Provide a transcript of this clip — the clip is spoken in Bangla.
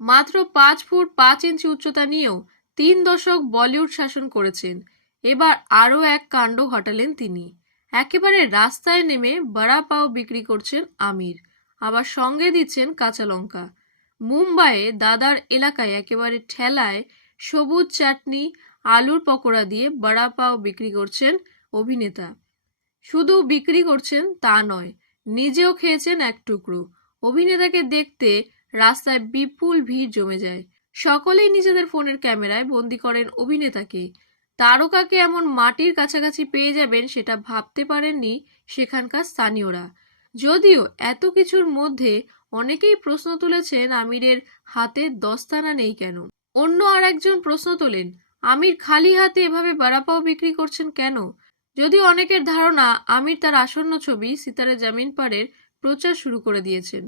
মাত্র 5 ফুট 5 ইঞ্চি উচ্চতা নিয়েও 3 দশক বলিউড শাসন করেছেন। এবার আরও এক কাণ্ড ঘটালেন তিনি। একেবারে রাস্তায় নেমে বড়া পাও বিক্রি করছেন আমির, আবার সঙ্গে দিচ্ছেন কাঁচা লঙ্কা। মুম্বাইয়ে দাদার এলাকায় একেবারে ঠেলায় সবুজ চাটনি, আলুর পকোড়া দিয়ে বড়া পাও বিক্রি করছেন অভিনেতা। শুধু বিক্রি করছেন তা নয়, নিজেও খেয়েছেন এক টুকরো। অভিনেতাকে দেখতে রাস্তায় বিপুল ভিড় জমে যায়। সকলেই নিজেদের ফোনের ক্যামেরায় বন্দি করেন অভিনেতাকে। তারকাকে এমন মাটির কাছাকাছি পেয়ে যাবেন সেটা ভাবতে পারেননি সেখানকার স্থানীয়রা। যদিও এত কিছুর মধ্যে অনেকেই প্রশ্ন তুলেছেন আমিরের হাতে দস্তানা নেই কেন। অন্য আর একজন প্রশ্ন তোলেন, আমির খালি হাতে এভাবে বড়াপাও বিক্রি করছেন কেন। যদিও অনেকের ধারণা আমির তার আসন্ন ছবি সিতারে জামিন পারের প্রচার শুরু করে দিয়েছেন।